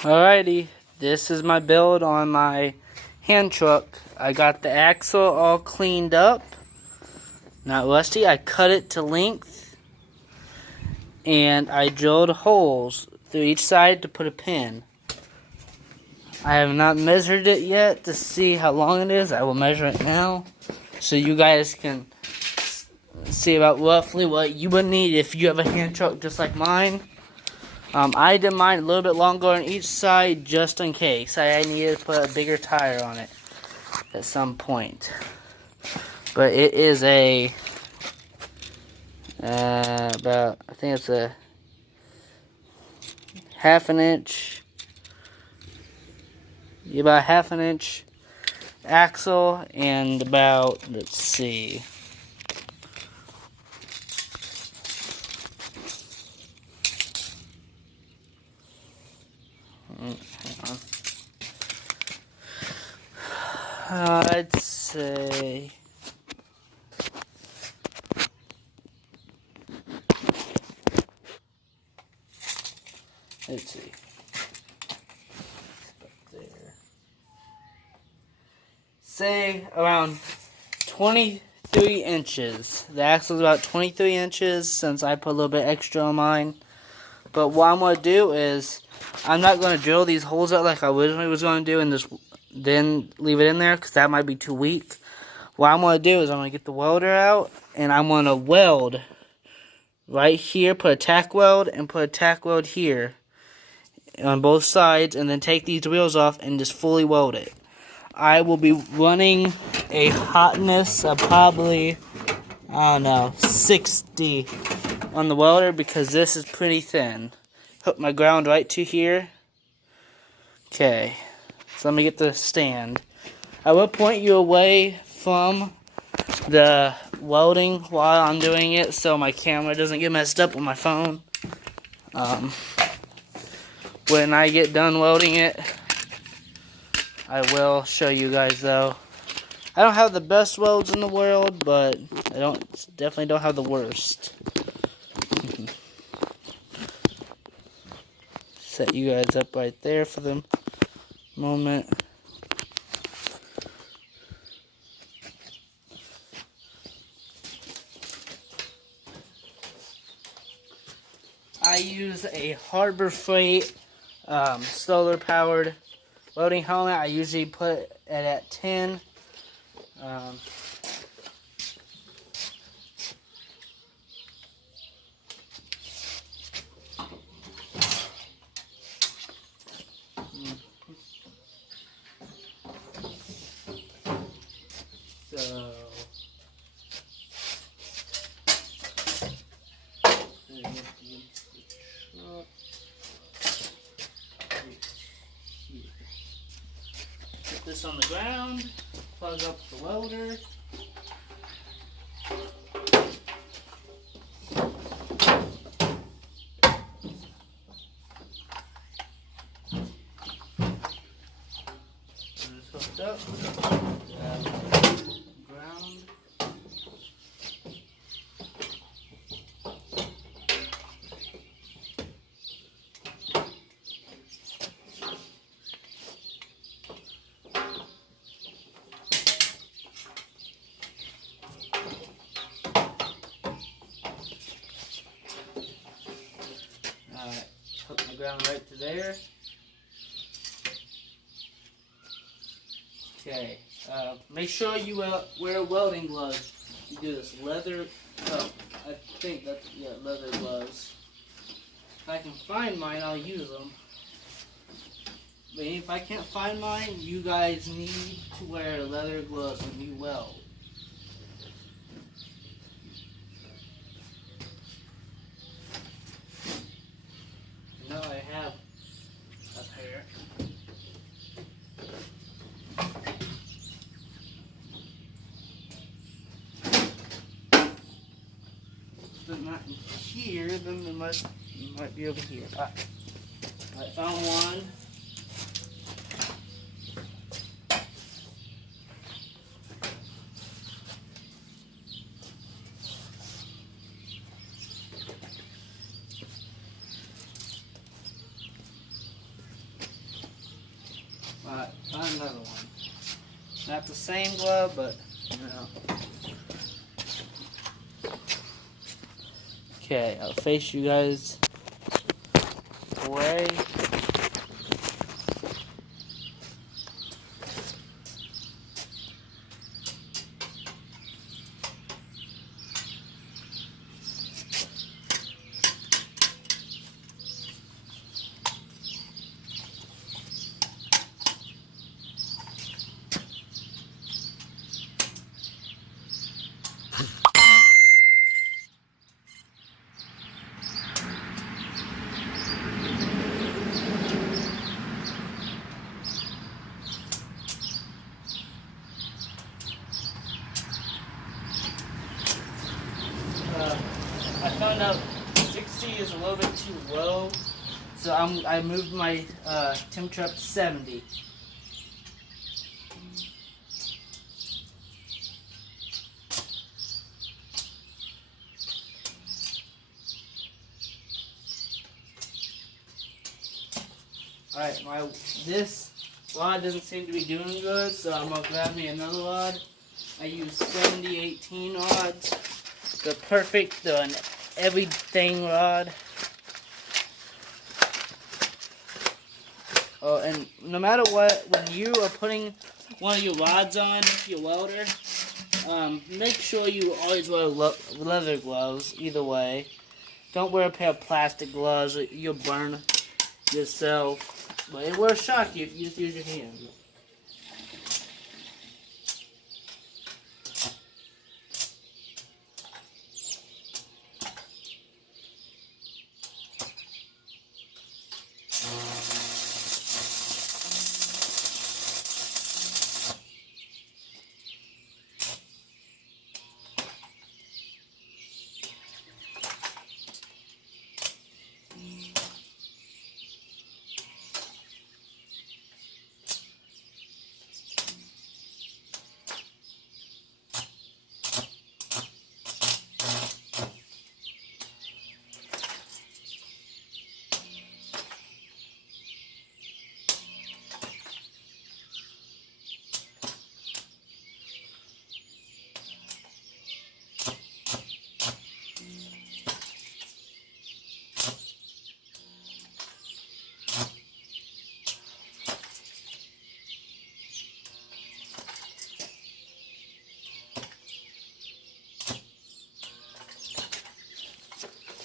Alrighty, this is my build on my hand truck. I got the axle all cleaned up, not rusty. I cut it to length, and I drilled holes through each side to put a pin. I have not measured it yet to see how long it is. I will measure it now, so you guys can see about roughly what you would need if you have a hand truck just like mine. I did mine a little bit longer on each side just in case. I needed to put a bigger tire on it at some point. But it is a, I think it's a half an inch axle and about, let's see, I'd say let's see. There. Say around 23 inches. The axle is about 23 inches since I put a little bit extra on mine. But what I'm going to do is I'm not going to drill these holes out like I originally was going to do and just then leave it in there because that might be too weak. What I'm going to do is I'm going to get the welder out and I'm going to weld right here, put a tack weld and put a tack weld here on both sides, and then take these wheels off and just fully weld it. I will be running a hotness of probably, I don't know, 60 on the welder because this is pretty thin. Hook my ground right to here. Okay, so let me get the stand. I will point you away from the welding while I'm doing it so my camera doesn't get messed up with my phone. When I get done welding it, I will show you guys though. I don't have the best welds in the world, but I definitely don't have the worst. Set you guys up right there for the moment. I use a Harbor Freight solar powered welding helmet. I usually put it at 10. So put this on the ground, plug up the welder. It's hooked up. Ground. Alright, hook my ground right to there. Okay, make sure you wear welding gloves. You do this leather, I think that's, yeah, leather gloves. If I can find mine, I'll use them. But if I can't find mine, you guys need to wear leather gloves when you weld. Now I have a pair. If they're not in here, then they might be over here. I found one. Another one. Not the same glove, but you know. Okay, I'll face you guys away. I found out 60 is a little bit too low, so I moved my temperature up to 70. Alright, this rod doesn't seem to be doing good, so I'm gonna grab me another rod. I use 70-18 rods. The perfect everything rod. Oh, and no matter what, when you are putting one of your rods on your welder, make sure you always wear leather gloves, either way. Don't wear a pair of plastic gloves, you'll burn yourself. But it will shock you if you just use your hands.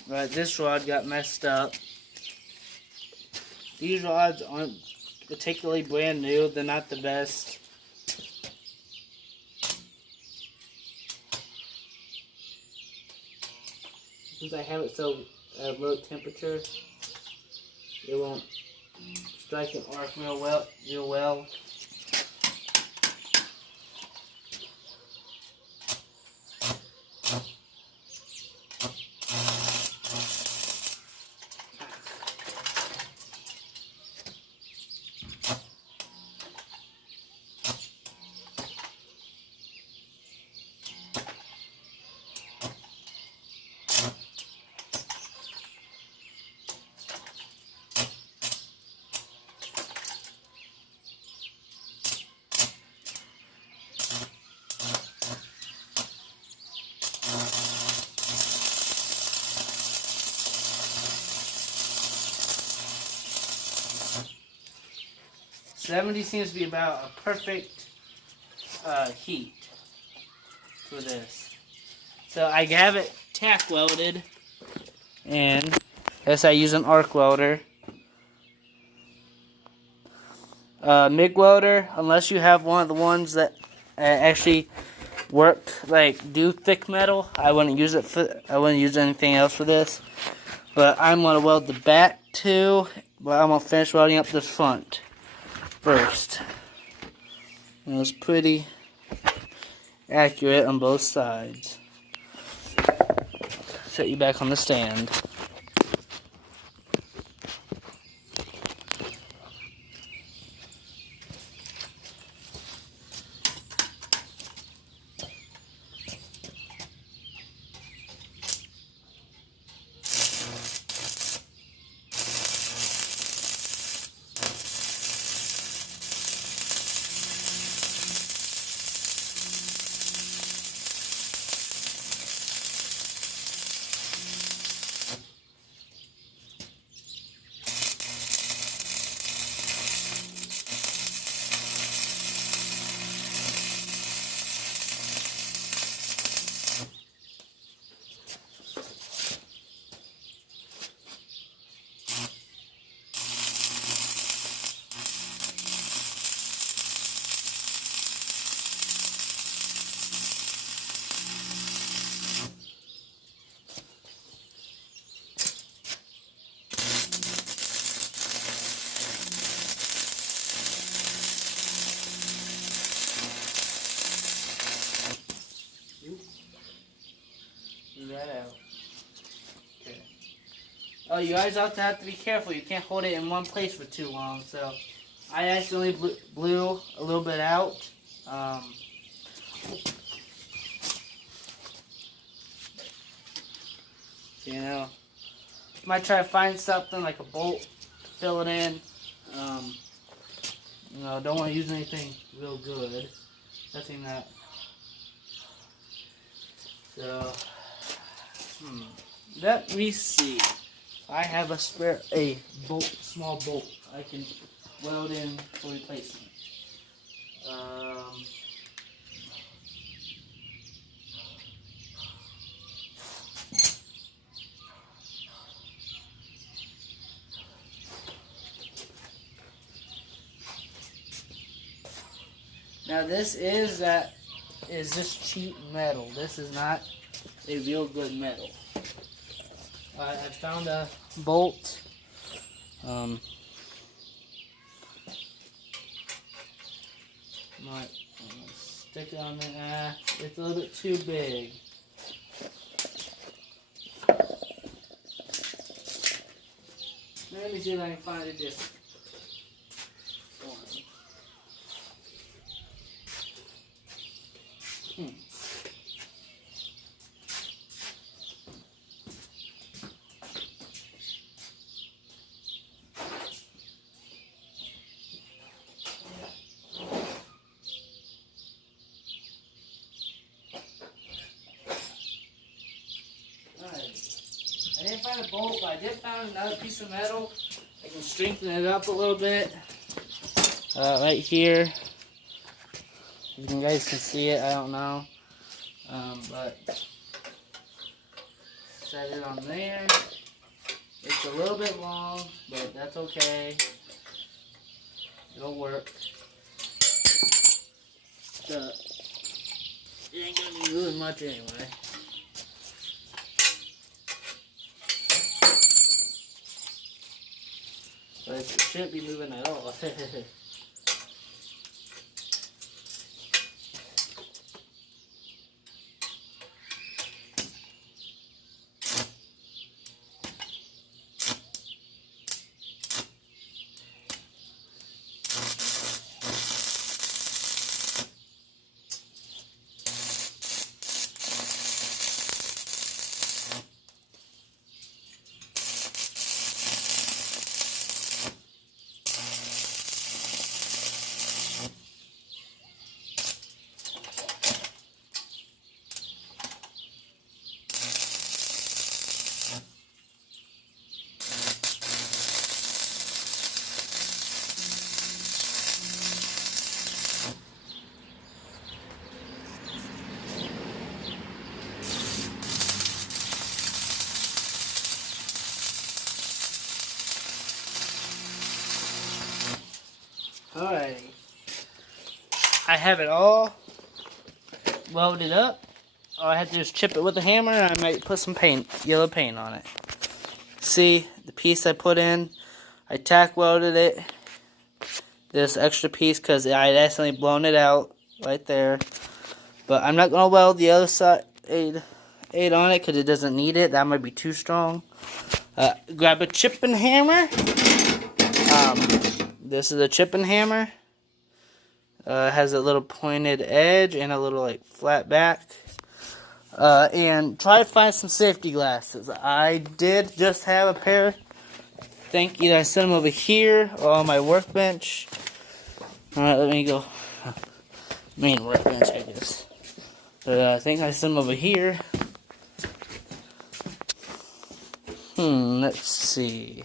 Right, this rod got messed up. These rods aren't particularly brand new. They're not the best. Since I have it so at low temperature, it won't strike an arc real well. $70 seems to be about a perfect heat for this. So I have it tack welded, and as I use an arc welder. MIG welder, unless you have one of the ones that actually work, like do thick metal, I wouldn't use anything else for this. But I'm gonna weld the back too, but I'm gonna finish welding up the front first. And it's pretty accurate on both sides. Set you back on the stand. you guys also have to be careful. You can't hold it in one place for too long. So I accidentally blew a little bit out. You know, might try to find something like a bolt to fill it in. You know, don't want to use anything real good. Nothing that. So, let me see. I have a small bolt I can weld in for replacement. Now this is just cheap metal. This is not a real good metal. I found a bolt. Might stick it on there. It's a little bit too big. Let me see if I can find a different one. I didn't find a bolt, but I did find another piece of metal. I can strengthen it up a little bit. Right here. If you guys can see it, I don't know. But set it on there. It's a little bit long, but that's okay. It'll work. It ain't gonna be moving much anyway. But it shouldn't be moving at all. Alrighty. I have it all welded up. All I have to do is chip it with a hammer, and I might put some paint, yellow paint on it. See, the piece I put in, I tack welded it. This extra piece because I had accidentally blown it out right there. But I'm not going to weld the other side on it because it doesn't need it. That might be too strong. Grab a chipping hammer. This is a chipping hammer. It has a little pointed edge and a little like flat back. And try to find some safety glasses. I did just have a pair. I think either I set them over here or on my workbench. Alright, let me go. Main workbench, I guess. But I think I set them over here. Let's see.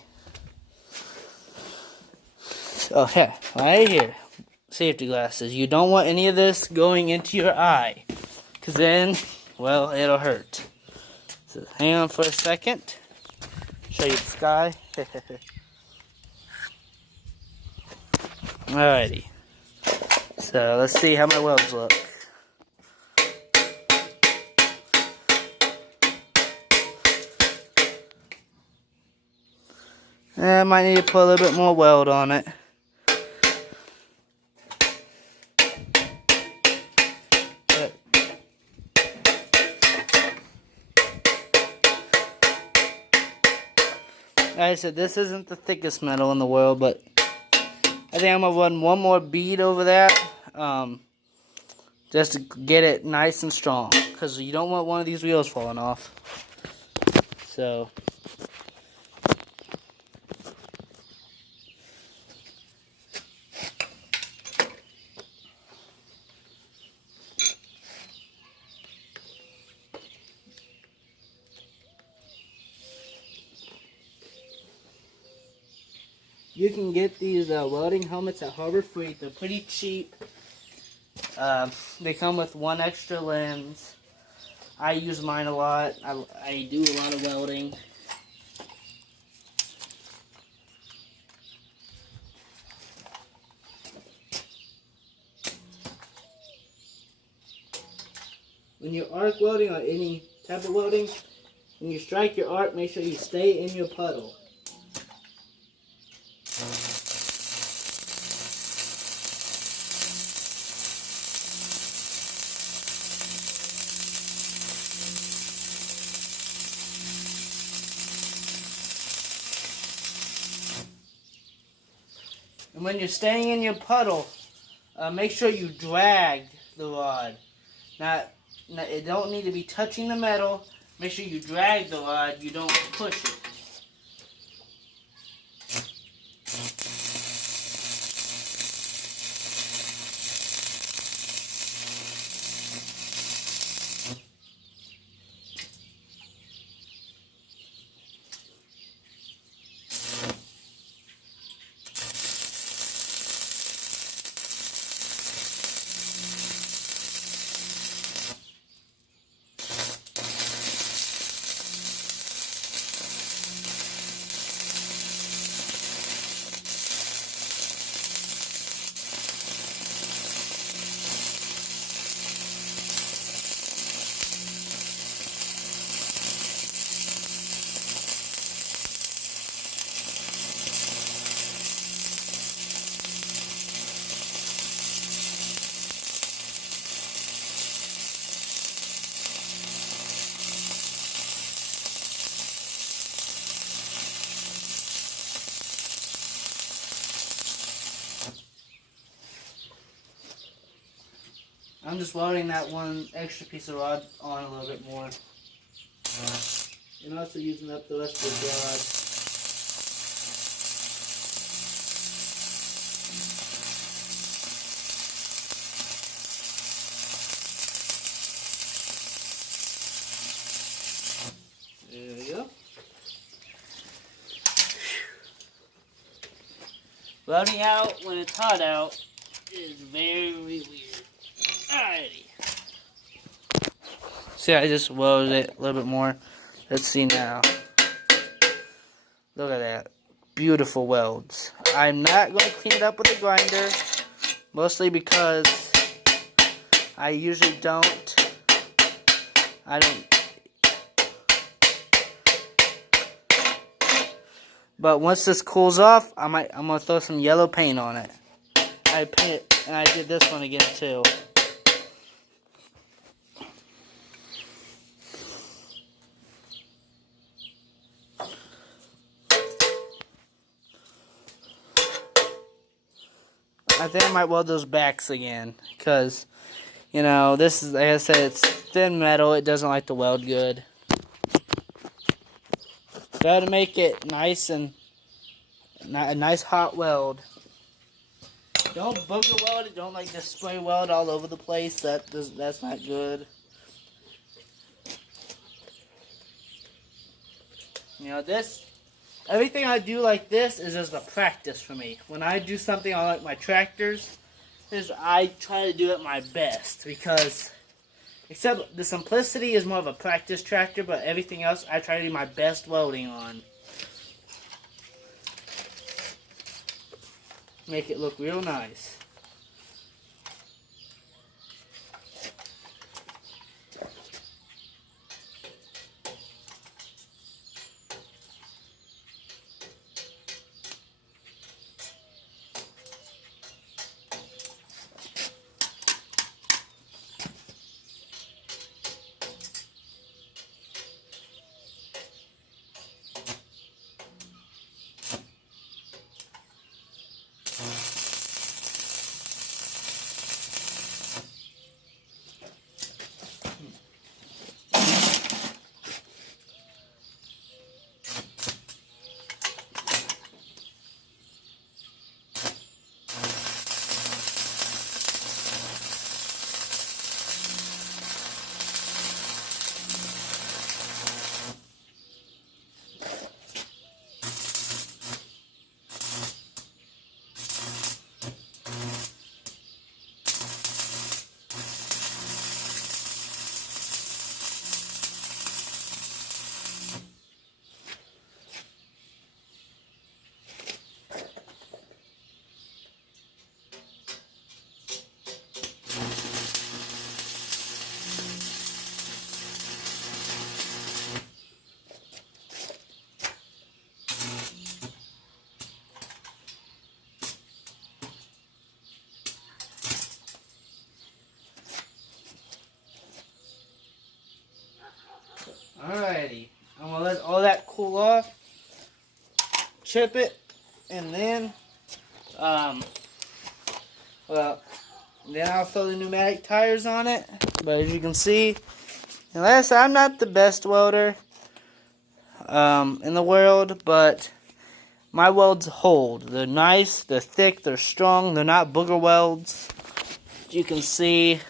Oh, yeah, right here. Safety glasses. You don't want any of this going into your eye. Because then, well, it'll hurt. So hang on for a second. Show you the sky. Alrighty. So let's see how my welds look. I might need to put a little bit more weld on it. I said, this isn't the thickest metal in the world, but I think I'm going to run one more bead over that. Just to get it nice and strong. Because you don't want one of these wheels falling off. So. You can get these welding helmets at Harbor Freight. They're pretty cheap. They come with one extra lens. I use mine a lot. I do a lot of welding. When you're arc welding or any type of welding, when you strike your arc, make sure you stay in your puddle. And when you're staying in your puddle, make sure you drag the rod. It don't need to be touching the metal. Make sure you drag the rod. You don't push it. I'm just welding that one extra piece of rod on a little bit more. And also using up the rest of the rod. There we go. Welding out when it's hot out is very weird. Alrighty. See, I just welded it a little bit more. Let's see now. Look at that. Beautiful welds. I'm not going to clean it up with a grinder. Mostly because I usually don't. But once this cools off, I'm going to throw some yellow paint on it. And I did this one again too. I think I might weld those backs again, because, you know, this is, like I said, it's thin metal. It doesn't like to weld good. Got to make it nice and a nice hot weld. Don't booger weld it. Don't like just spray weld all over the place. That's not good. You know, everything I do like this is just a practice for me. When I do something on like my tractors, I try to do it my best, because except the Simplicity is more of a practice tractor, but everything else I try to do my best welding on. Make it look real nice. chip it, and then, then I'll throw the pneumatic tires on it. But as you can see, and like I said, I'm not the best welder in the world, but my welds hold. They're nice, they're thick, they're strong, they're not booger welds. As you can see,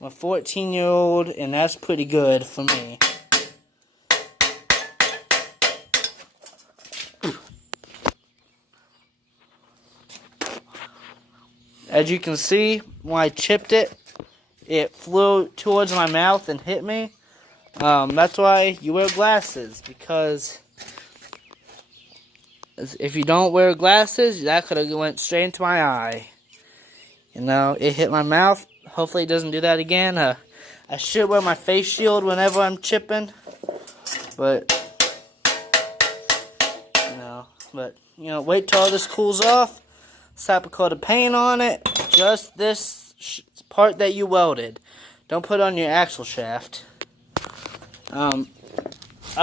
I'm a 14-year-old, and that's pretty good for me. As you can see, when I chipped it, it flew towards my mouth and hit me. That's why you wear glasses, because if you don't wear glasses, that could have went straight into my eye. You know, it hit my mouth. Hopefully it doesn't do that again. I should wear my face shield whenever I'm chipping, but wait till all this cools off. Slap a coat of paint on it. Just this part that you welded. Don't put on your axle shaft. I'll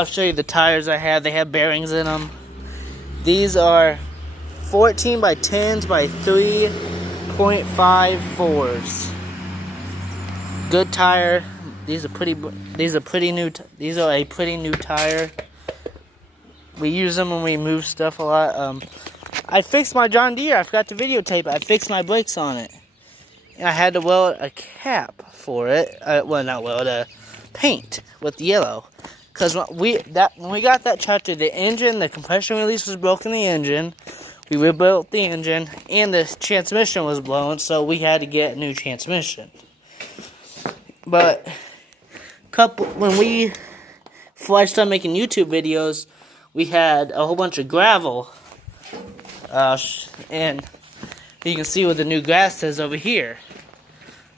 show you the tires I have. They have bearings in them. These are 14 by 10s by 3.54s. Good tire. These are a pretty new tire. We use them when we move stuff a lot. I fixed my John Deere. I forgot to videotape it. I fixed my brakes on it, and I had to weld a cap for it. Paint with yellow. Because when we got that tractor, the engine, the compression release was broken. The engine, we rebuilt the engine, and the transmission was blown, so we had to get a new transmission. But when we before I started making YouTube videos, we had a whole bunch of gravel, and you can see what the new grass is over here.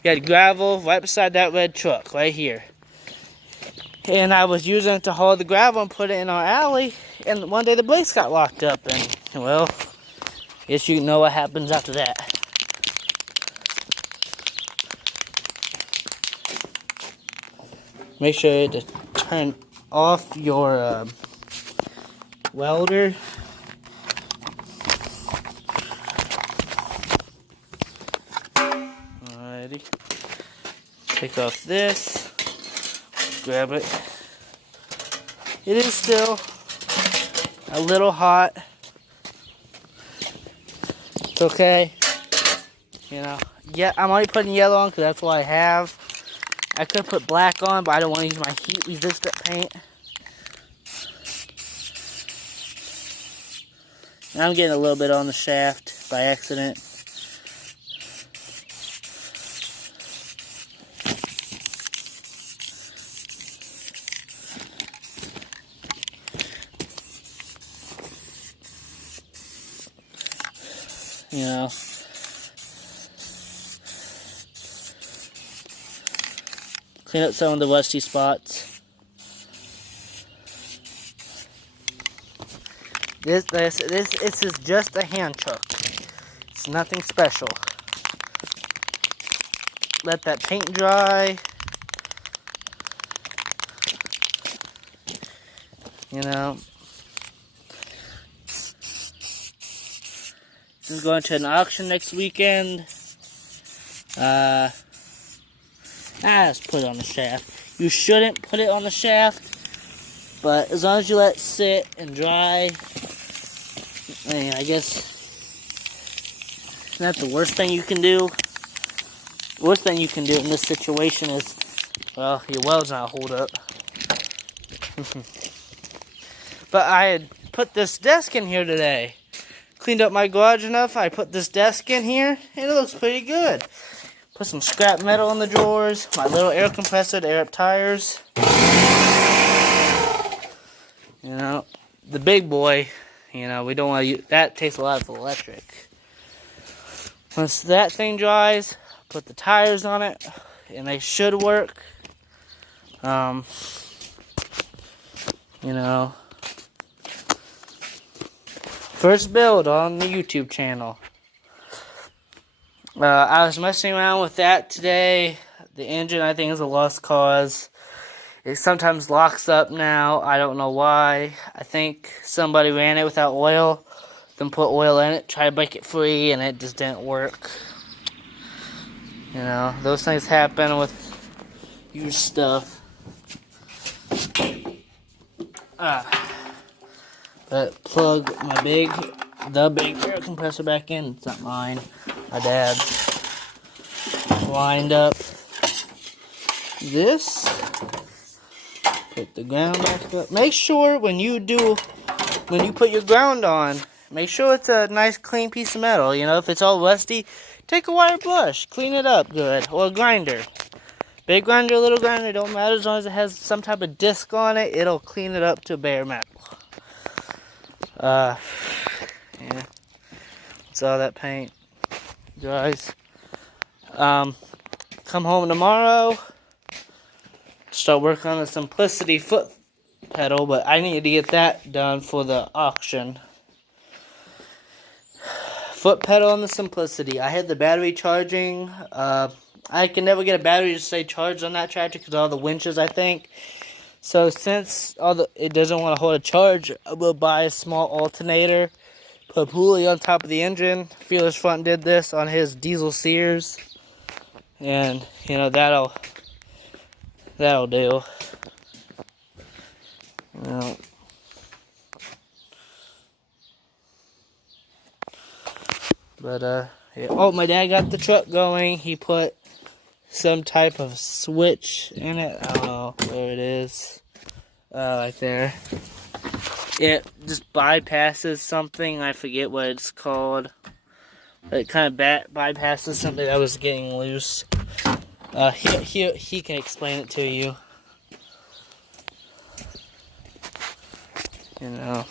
We had gravel right beside that red truck right here. And I was using it to haul the gravel and put it in our alley, and one day the brakes got locked up, and, well, guess you know what happens after that. Make sure to turn off your welder. Alrighty. Take off this. Grab it. It is still a little hot. It's okay. You know. Yeah, I'm already putting yellow on because that's what I have. I could put black on, but I don't want to use my heat-resistant paint. And I'm getting a little bit on the shaft by accident. You know. Clean up some of the rusty spots. This is just a hand chuck. It's nothing special. Let that paint dry. You know. This is going to an auction next weekend. Let's put it on the shaft. You shouldn't put it on the shaft, but as long as you let it sit and dry, I guess that's the worst thing you can do. The worst thing you can do in this situation is, well, your weld's not hold up. But I had put this desk in here today. Cleaned up my garage enough, I put this desk in here, and it looks pretty good. Put some scrap metal in the drawers, my little air compressor to air up tires. You know, the big boy, you know, we don't want to use, that takes a lot of electric. Once that thing dries, put the tires on it, and they should work. You know, First build on the YouTube channel. I was messing around with that today. The engine, I think, is a lost cause. It sometimes locks up now. I don't know why. I think somebody ran it without oil, then put oil in it, tried to break it free, and it just didn't work. You know, those things happen with used stuff. But plug the big air compressor back in. It's not mine, my dad's. Lined up this. Put the ground back up. Make sure when you put your ground on, make sure it's a nice clean piece of metal. You know, if it's all rusty, take a wire brush, clean it up good, or a grinder. Big grinder, little grinder, don't matter as long as it has some type of disc on it. It'll clean it up to bare metal. Yeah. That's all that paint dries. Come home tomorrow. Start working on the Simplicity foot pedal, but I need to get that done for the auction. Foot pedal on the Simplicity. I had the battery charging. I can never get a battery to stay charged on that tractor because of all the winches, I think. So since it doesn't want to hold a charge, I will buy a small alternator, put a pulley on top of the engine. Feelers Front did this on his diesel Sears, and you know that'll do. You know. But yeah. Oh, my dad got the truck going. He put some type of switch in it. I don't know where it is. Right there. It just bypasses something. I forget what it's called. It kind of bypasses something that was getting loose. He can explain it to you. You know.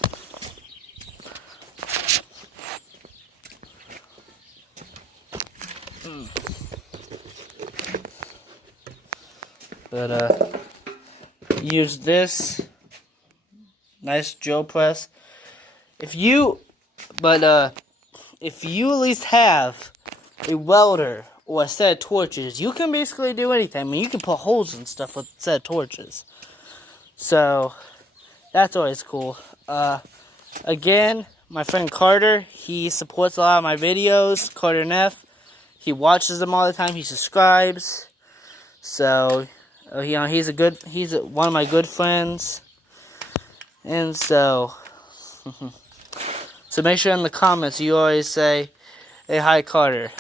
But use this nice drill press. If you at least have a welder or a set of torches, you can basically do anything. I mean, you can put holes and stuff with a set of torches. So that's always cool. Again, my friend Carter, he supports a lot of my videos. Carter Neff, he watches them all the time. He subscribes. So you know, he's one of my good friends. And so make sure in the comments you always say, "Hey, hi Carter."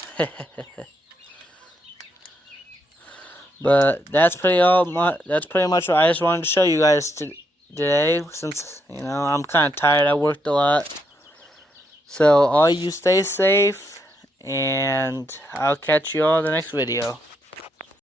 But that's pretty much what I just wanted to show you guys today, since you know I'm kind of tired. I worked a lot. So all you stay safe, and I'll catch you all in the next video.